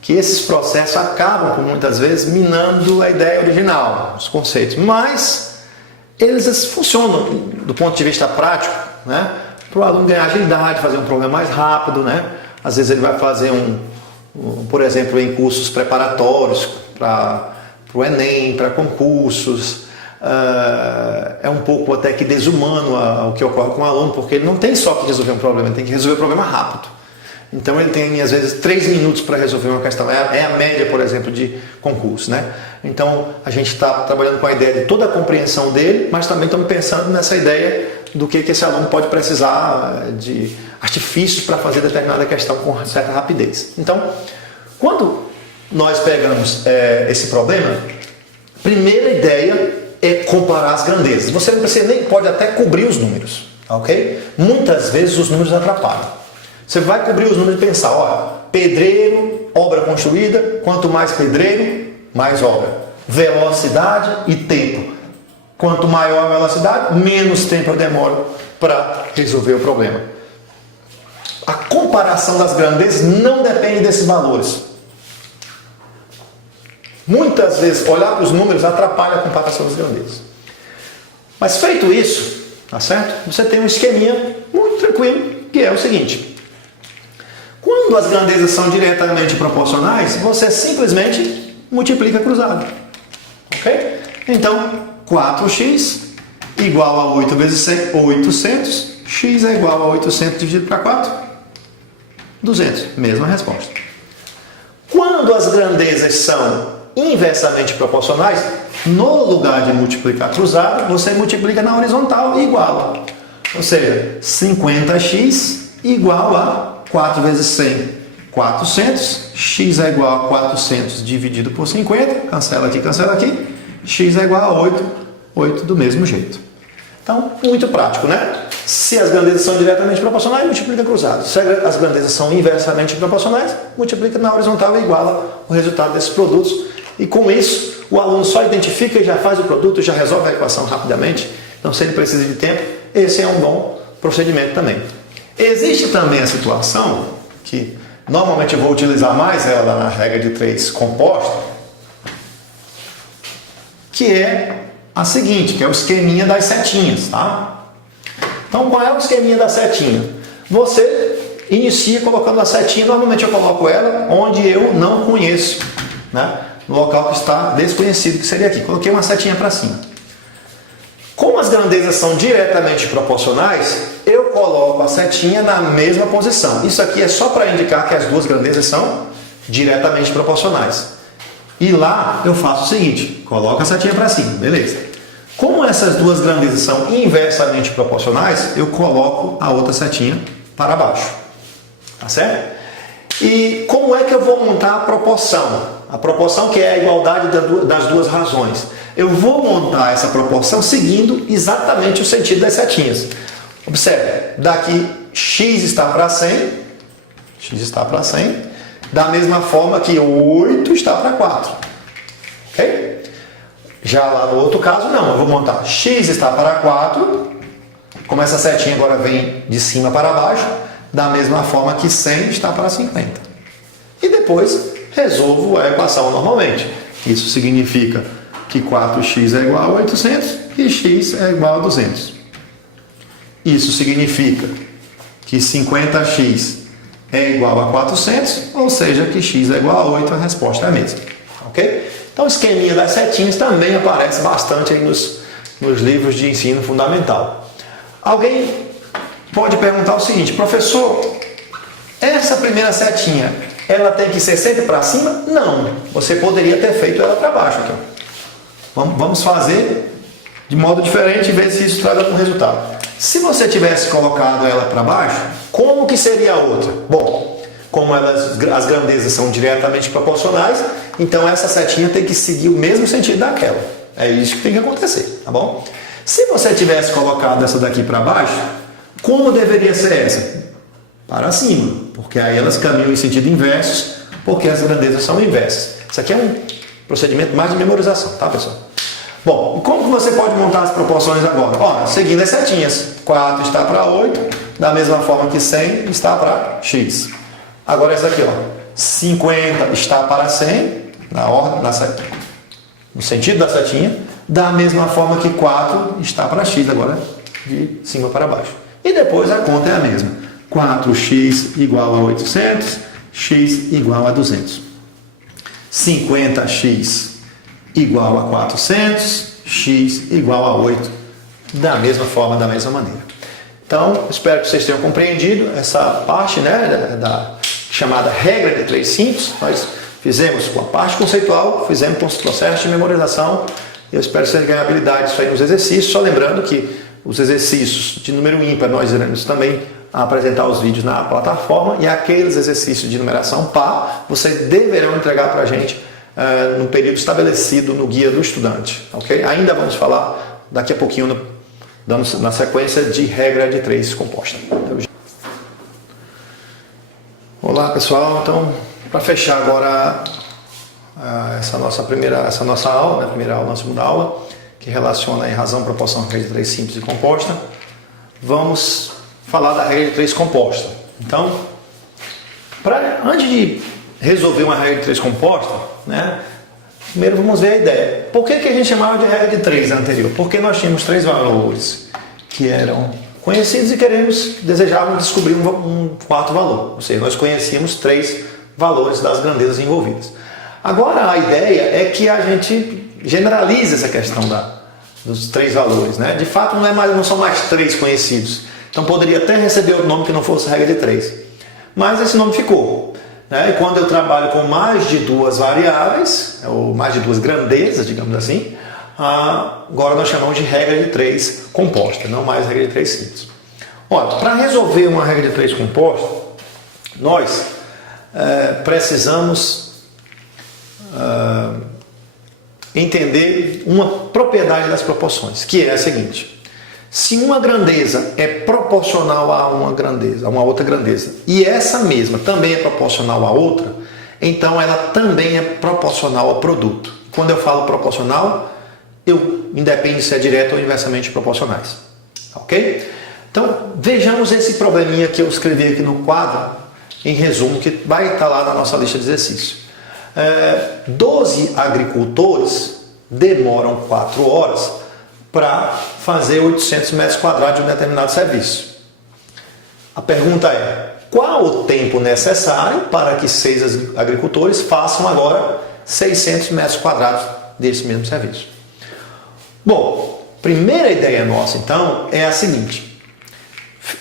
que esses processos acabam, por muitas vezes, minando a ideia original, os conceitos, mas eles funcionam do ponto de vista prático, né? Para o aluno ganhar agilidade, fazer um problema mais rápido, né? Às vezes ele vai fazer por exemplo, em cursos preparatórios para o Enem, para concursos, é um pouco até que desumano o que ocorre com o aluno, porque ele não tem só que resolver um problema, ele tem que resolver o problema rápido. Então ele tem, às vezes, 3 minutos para resolver uma questão. É a média, por exemplo, de concurso, né? Então a gente está trabalhando com a ideia de toda a compreensão dele, mas também estamos pensando nessa ideia do que esse aluno pode precisar de artifícios para fazer determinada questão com certa rapidez. Então, quando nós pegamos esse problema, a primeira ideia é comparar as grandezas. Você nem pode até cobrir os números, ok? Muitas vezes os números atrapalham. Você vai cobrir os números e pensar, ó, pedreiro, obra construída, quanto mais pedreiro, mais obra. Velocidade e tempo. Quanto maior a velocidade, menos tempo eu demoro para resolver o problema. A comparação das grandezas não depende desses valores. muitas vezes, olhar para os números atrapalha a comparação das grandezas. Mas feito isso, tá certo? Você tem um esqueminha muito tranquilo, que é o seguinte. Quando as grandezas são diretamente proporcionais, você simplesmente multiplica cruzado. Ok? Então, 4x igual a 8 vezes 800. X é igual a 800 dividido para 4. 200. Mesma resposta. Quando as grandezas são inversamente proporcionais, no lugar de multiplicar cruzado, você multiplica na horizontal e iguala. Ou seja, 50x igual a 4 vezes 100, 400. X é igual a 400 dividido por 50. Cancela aqui. X é igual a 8 do mesmo jeito. Então, muito prático, né? Se as grandezas são diretamente proporcionais, multiplica cruzado. Se as grandezas são inversamente proporcionais, multiplica na horizontal e iguala o resultado desses produtos. E com isso, o aluno só identifica e já faz o produto, já resolve a equação rapidamente. Então, se ele precisa de tempo, esse é um bom procedimento também. Existe também a situação, que normalmente eu vou utilizar mais ela na regra de 3 composta, que é a seguinte, que é o esqueminha das setinhas, tá? Então, qual é o esqueminha da setinha? Você inicia colocando a setinha, normalmente eu coloco ela onde eu não conheço, né? No local que está desconhecido, que seria aqui. Coloquei uma setinha para cima. Como as grandezas são diretamente proporcionais, eu coloco a setinha na mesma posição. Isso aqui é só para indicar que as duas grandezas são diretamente proporcionais. E lá eu faço o seguinte, coloco a setinha para cima, beleza. Como essas duas grandezas são inversamente proporcionais, eu coloco a outra setinha para baixo. Tá certo? E como é que eu vou montar a proporção? A proporção que é a igualdade das duas razões. Eu vou montar essa proporção seguindo exatamente o sentido das setinhas. Observe, daqui x está para 100, x está para 100, da mesma forma que 8 está para 4. Ok? Já lá no outro caso, não. Eu vou montar x está para 4, como essa setinha agora vem de cima para baixo, da mesma forma que 100 está para 50. E depois resolvo a equação normalmente. Isso significa que 4x é igual a 800 e x é igual a 200. Isso significa que 50x é igual a 400, ou seja, que x é igual a 8, a resposta é a mesma. Ok? Então o esqueminha das setinhas também aparece bastante aí nos livros de ensino fundamental. Alguém pode perguntar o seguinte, professor, essa primeira setinha, ela tem que ser sempre para cima? Não, você poderia ter feito ela para baixo. Aqui. Vamos fazer de modo diferente e ver se isso traz algum resultado. Se você tivesse colocado ela para baixo, como que seria a outra? Bom, como as grandezas são diretamente proporcionais, então essa setinha tem que seguir o mesmo sentido daquela. É isso que tem que acontecer, tá bom? Se você tivesse colocado essa daqui para baixo, como deveria ser essa? Para cima, porque aí elas caminham em sentido inverso, porque as grandezas são inversas. Isso aqui é um procedimento mais de memorização, tá, pessoal? Bom, como que você pode montar as proporções agora? Ó, seguindo as setinhas. 4 está para 8, da mesma forma que 100 está para x. Agora essa aqui, ó. 50 está para 100, no sentido da setinha, da mesma forma que 4 está para x, agora de cima para baixo. E depois a conta é a mesma. 4x igual a 800, x igual a 200. 50x igual a 400, x igual a 8, da mesma forma, da mesma maneira. Então, espero que vocês tenham compreendido essa parte, né, da chamada regra de 3 simples. Nós fizemos com a parte conceitual, fizemos com os processos de memorização. Eu espero que vocês ganhem habilidade isso aí nos exercícios. Só lembrando que os exercícios de número ímpar nós iremos também apresentar os vídeos na plataforma, e aqueles exercícios de numeração par, vocês deverão entregar para a gente no período estabelecido no guia do estudante, ok? Ainda vamos falar daqui a pouquinho, dando na sequência de regra de 3 composta. Olá pessoal, então para fechar agora essa nossa aula, né, primeira aula, nossa segunda aula, que relaciona aí razão, proporção, regra de 3 simples e composta, vamos falar da regra de 3 composta. Então, antes de resolver uma regra de 3 composta, né, Primeiro vamos ver a ideia. Por que a gente chamava de regra de 3 anterior? Porque nós tínhamos 3 valores que eram conhecidos e desejávamos descobrir um quarto valor. Ou seja, nós conhecíamos 3 valores das grandezas envolvidas. Agora a ideia é que a gente generalize essa questão dos 3 valores. Né? De fato não são mais 3 conhecidos. Então poderia até receber outro nome que não fosse regra de 3. Mas esse nome ficou. Né? E quando eu trabalho com mais de 2 variáveis, ou mais de 2 grandezas, digamos assim, agora nós chamamos de regra de 3 composta, não mais regra de 3 simples. Olha, para resolver uma regra de 3 composta, nós precisamos entender uma propriedade das proporções, que é a seguinte: se uma grandeza é proporcional a uma outra grandeza, e essa mesma também é proporcional a outra, então ela também é proporcional ao produto. Quando eu falo proporcional, independe se é direto ou inversamente proporcionais. Ok? Então, vejamos esse probleminha que eu escrevi aqui no quadro, em resumo, que vai estar lá na nossa lista de exercícios. 12 agricultores demoram 4 horas para fazer 800 metros quadrados de um determinado serviço. A pergunta é: qual o tempo necessário para que 6 agricultores façam agora 600 metros quadrados desse mesmo serviço? Bom, primeira ideia nossa então é a seguinte: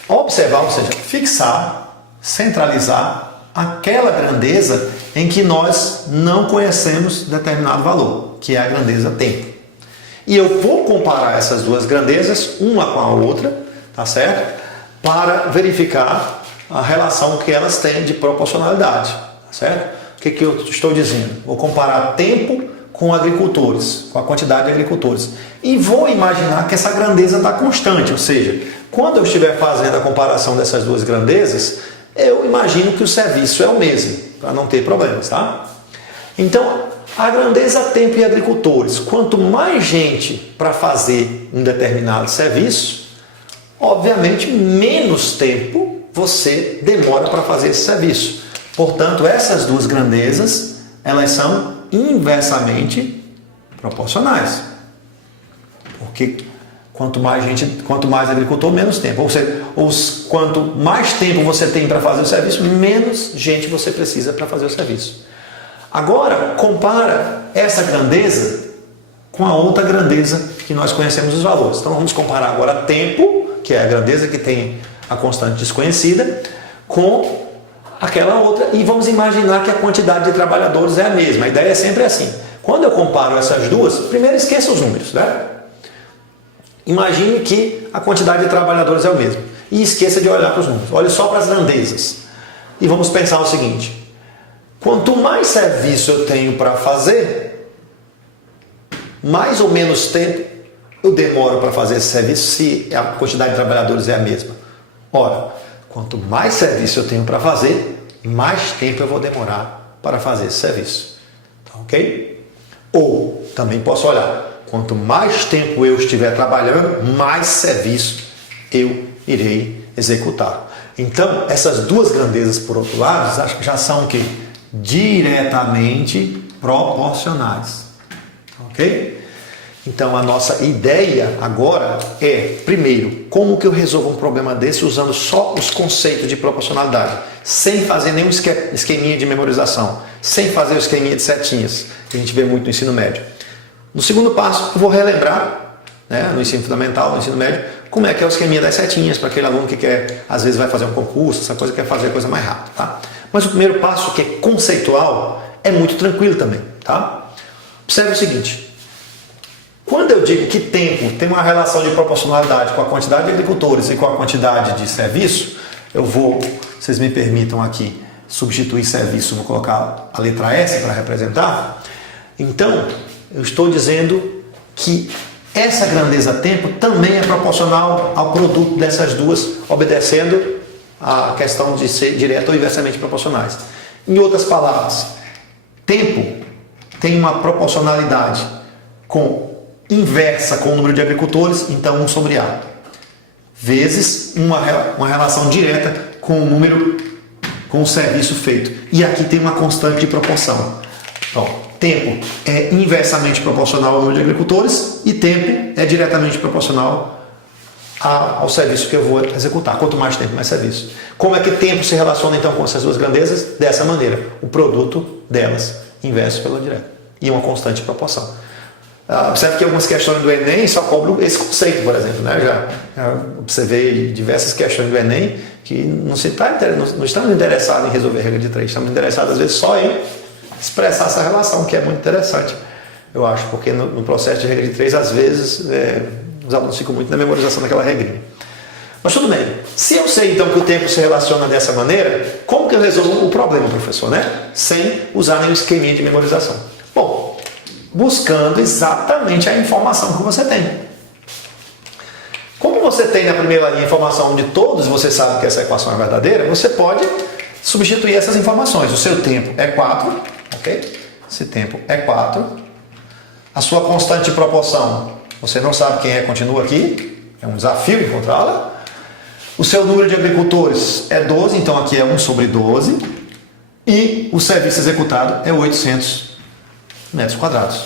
observar, ou seja, fixar, centralizar aquela grandeza em que nós não conhecemos determinado valor, que é a grandeza tempo. E eu vou comparar essas duas grandezas, uma com a outra, tá certo? Para verificar a relação que elas têm de proporcionalidade, tá certo? O que eu estou dizendo? Vou comparar tempo com agricultores, com a quantidade de agricultores. E vou imaginar que essa grandeza está constante, ou seja, quando eu estiver fazendo a comparação dessas duas grandezas, eu imagino que o serviço é o mesmo, para não ter problemas, tá? Então, a grandeza tempo e agricultores, quanto mais gente para fazer um determinado serviço, obviamente menos tempo você demora para fazer esse serviço. Portanto, essas duas grandezas, elas são inversamente proporcionais. Porque quanto mais agricultor, menos tempo. Ou seja, quanto mais tempo você tem para fazer o serviço, menos gente você precisa para fazer o serviço. Agora, compara essa grandeza com a outra grandeza que nós conhecemos os valores. Então, vamos comparar agora tempo, que é a grandeza que tem a constante desconhecida, com aquela outra, e vamos imaginar que a quantidade de trabalhadores é a mesma. A ideia é sempre assim. Quando eu comparo essas duas, primeiro esqueça os números, né? Imagine que a quantidade de trabalhadores é o mesmo. E esqueça de olhar para os números. Olhe só para as grandezas. E vamos pensar o seguinte: quanto mais serviço eu tenho para fazer, mais ou menos tempo eu demoro para fazer esse serviço se a quantidade de trabalhadores é a mesma. Ora, quanto mais serviço eu tenho para fazer, mais tempo eu vou demorar para fazer esse serviço. Tá, ok? Ou também posso olhar: quanto mais tempo eu estiver trabalhando, mais serviço eu irei executar. Então, essas duas grandezas, por outro lado, acho que já são o quê? Diretamente proporcionais. Ok? Então, a nossa ideia agora é, primeiro, como que eu resolvo um problema desse usando só os conceitos de proporcionalidade, sem fazer nenhum esqueminha de memorização, sem fazer o esqueminha de setinhas, que a gente vê muito no ensino médio. No segundo passo, eu vou relembrar, né, no ensino fundamental, no ensino médio, como é que é o esqueminha das setinhas, para aquele aluno que quer, às vezes vai fazer um concurso, essa coisa, quer fazer a coisa mais rápido, tá? Mas o primeiro passo, que é conceitual, é muito tranquilo também, tá? Observe o seguinte: quando eu digo que tempo tem uma relação de proporcionalidade com a quantidade de agricultores e com a quantidade de serviço, eu vou, vocês me permitam aqui, substituir serviço, vou colocar a letra S para representar. Então, eu estou dizendo que essa grandeza tempo também é proporcional ao produto dessas duas, obedecendo a questão de ser direto ou inversamente proporcionais. Em outras palavras, tempo tem uma proporcionalidade inversa com o número de agricultores, então 1 sobre A, vezes uma relação direta com o número, com o serviço feito. E aqui tem uma constante de proporção. Então, tempo é inversamente proporcional ao número de agricultores e tempo é diretamente proporcional ao serviço que eu vou executar. Quanto mais tempo, mais serviço. Como é que tempo se relaciona então com essas duas grandezas? Dessa maneira, o produto delas inverso pelo direto. E uma constante proporção. Observe que algumas questões do Enem só cobram esse conceito, por exemplo. Né? Já observei diversas questões do Enem que não estamos interessados em resolver regra de 3, estamos interessados às vezes só em expressar essa relação, que é muito interessante, eu acho, porque no processo de regra de 3, às vezes, os alunos ficam muito na memorização daquela regrinha. Mas tudo bem. Se eu sei, então, que o tempo se relaciona dessa maneira, como que eu resolvo o problema, professor, né? Sem usar nenhum esqueminha de memorização. Bom, buscando exatamente a informação que você tem. Como você tem na primeira linha a informação de todos, você sabe que essa equação é verdadeira, você pode substituir essas informações. O seu tempo é 4, ok? Esse tempo é 4. A sua constante de proporção, você não sabe quem é, continua aqui. É um desafio encontrá-la. O seu número de agricultores é 12, então aqui é 1 sobre 12. E o serviço executado é 800 metros quadrados.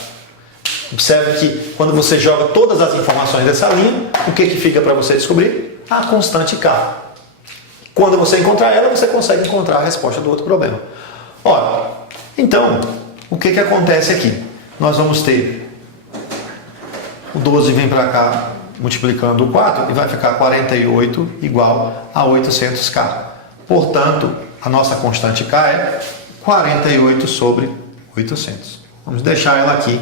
Observe que quando você joga todas as informações dessa linha, o que fica para você descobrir? A constante K. Quando você encontrar ela, você consegue encontrar a resposta do outro problema. Ora, então, o que acontece aqui? Nós vamos ter o 12 vem para cá multiplicando o 4 e vai ficar 48 igual a 800K. Portanto, a nossa constante K é 48 sobre 800. Vamos deixar ela aqui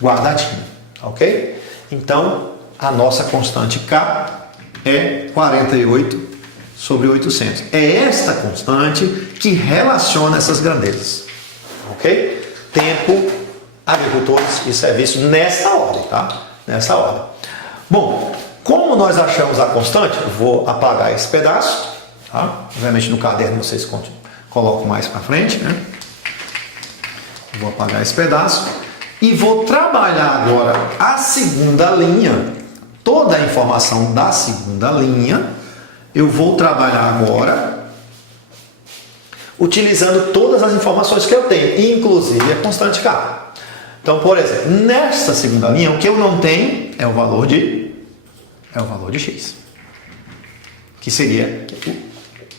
guardadinha, ok? Então, a nossa constante K é 48 sobre 800. É esta constante que relaciona essas grandezas, ok? Tempo, agricultores e serviços nessa ordem, tá? Nessa ordem. Bom, como nós achamos a constante, eu vou apagar esse pedaço, tá? Obviamente no caderno vocês colocam mais para frente, né? Vou apagar esse pedaço e vou trabalhar agora a segunda linha, toda a informação da segunda linha, eu vou trabalhar agora utilizando todas as informações que eu tenho, inclusive a constante K. Então, por exemplo, nesta segunda linha, o que eu não tenho é o valor de x, que seria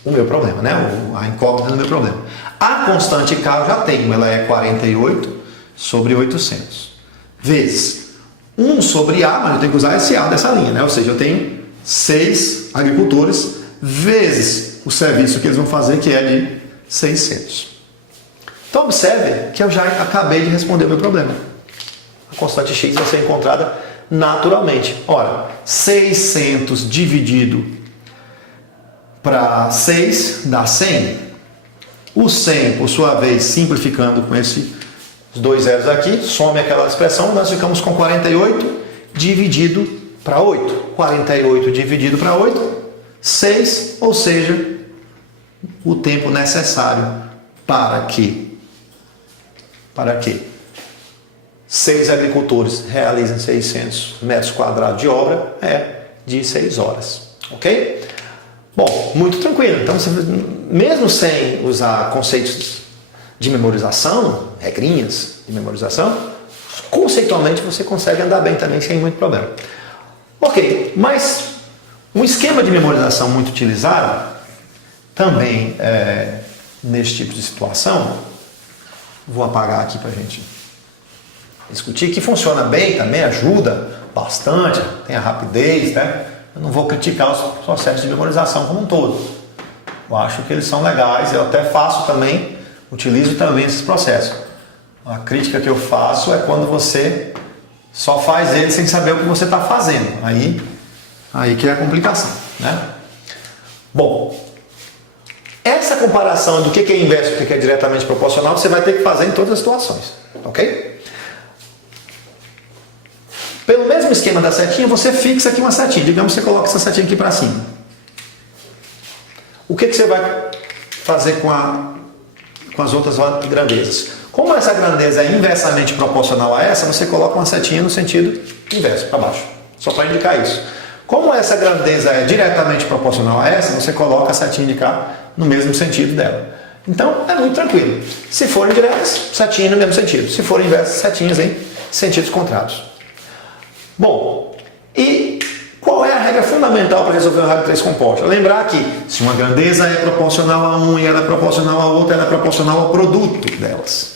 o meu problema, né? A incógnita do meu problema. A constante K eu já tenho, ela é 48 sobre 800, vezes 1 sobre A, mas eu tenho que usar esse A dessa linha, né? Ou seja, eu tenho 6 agricultores, vezes o serviço que eles vão fazer, que é de 600. Então, observe que eu já acabei de responder o meu problema. A constante x vai ser encontrada naturalmente. Ora, 600 dividido para 6 dá 100. O 100, por sua vez, simplificando com os dois zeros aqui, some aquela expressão, nós ficamos com 48 dividido para 8. 48 dividido para 8, 6, ou seja, o tempo necessário para que 6 agricultores realizem 600 metros quadrados de obra é de 6 horas, ok? Bom, muito tranquilo. Então, mesmo sem usar conceitos de memorização, regrinhas de memorização, conceitualmente você consegue andar bem também sem muito problema. Ok, mas um esquema de memorização muito utilizado também nesse tipo de situação, vou apagar aqui para a gente discutir, que funciona bem também, ajuda bastante, tem a rapidez, né? Eu não vou criticar os processos de memorização como um todo. Eu acho que eles são legais, eu até faço também, utilizo também esses processos. A crítica que eu faço é quando você só faz ele sem saber o que você está fazendo. Aí que é a complicação, né? Bom, essa comparação do que é inverso e o que é diretamente proporcional, você vai ter que fazer em todas as situações, ok? Pelo mesmo esquema da setinha, você fixa aqui uma setinha. Digamos que você coloca essa setinha aqui para cima. O que você vai fazer com as outras grandezas? Como essa grandeza é inversamente proporcional a essa, você coloca uma setinha no sentido inverso, para baixo. Só para indicar isso. Como essa grandeza é diretamente proporcional a essa, você coloca a setinha de cá no mesmo sentido dela. Então, é muito tranquilo. Se forem diretas, setinha no mesmo sentido. Se forem inversas, setinhas em sentidos contrários. Bom, e qual é a regra fundamental para resolver uma raiz de 3 composta? Lembrar que se uma grandeza é proporcional a um e ela é proporcional a outra, ela é proporcional ao produto delas.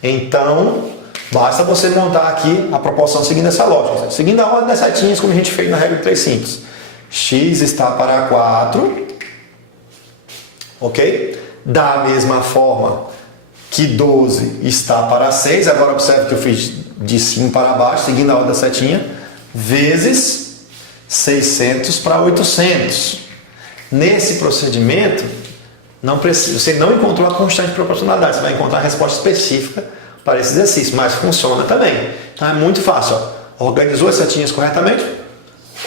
Então, basta você montar aqui a proporção seguindo essa lógica. Seguindo a ordem das setinhas, como a gente fez na regra de 3 simples. X está para 4, ok? Da mesma forma que 12 está para 6, agora observe que eu fiz de cima para baixo, seguindo a ordem da setinha, vezes 600 para 800. Nesse procedimento, você não encontrou a constante de proporcionalidade, você vai encontrar a resposta específica para esse exercício, mas funciona também. Então é muito fácil. Ó. Organizou as setinhas corretamente,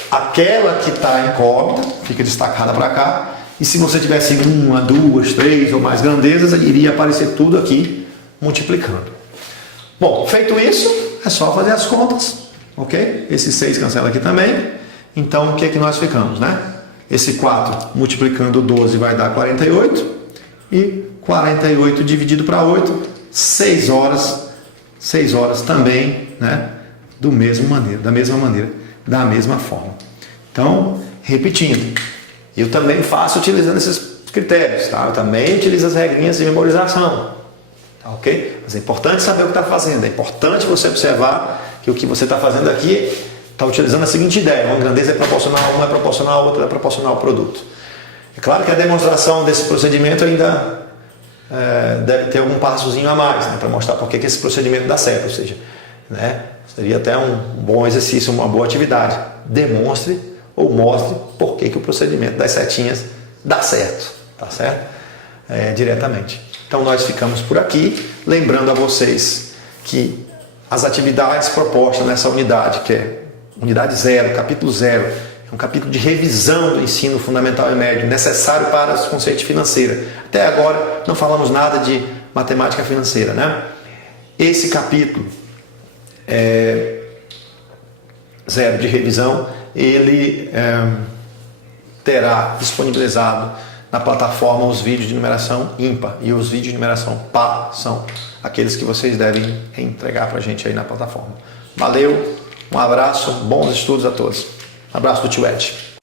aquela que está incógnita fica destacada para cá, e se você tivesse 1, 2, 3 ou mais grandezas, iria aparecer tudo aqui multiplicando. Bom, feito isso, é só fazer as contas, ok? Esse 6 cancela aqui também. Então, o que é que nós ficamos, né? Esse 4 multiplicando 12 vai dar 48. E 48 dividido para 8, 6 horas. 6 horas também, né? Da mesma forma. Então, repetindo. Eu também faço utilizando esses critérios, tá? Eu também utilizo as regrinhas de memorização. Tá, ok? Mas é importante saber o que está fazendo. É importante você observar que o que você está fazendo aqui está utilizando a seguinte ideia: uma grandeza é proporcional a uma, é proporcional a outra, é proporcional ao produto. É claro que a demonstração desse procedimento ainda deve ter algum passozinho a mais, né, para mostrar por que esse procedimento dá certo. Ou seja, né, seria até um bom exercício, uma boa atividade. Demonstre ou mostre por que o procedimento das setinhas dá certo. Tá certo? Diretamente. Então nós ficamos por aqui, lembrando a vocês que as atividades propostas nessa unidade, que é unidade 0, capítulo 0, é um capítulo de revisão do ensino fundamental e médio, necessário para os conceitos financeiros. Até agora não falamos nada de matemática financeira, né? Esse capítulo 0 de revisão, ele terá disponibilizado na plataforma os vídeos de numeração ímpar, e os vídeos de numeração par são aqueles que vocês devem entregar para a gente aí na plataforma. Valeu, um abraço, bons estudos a todos. Abraço do Tio Ed.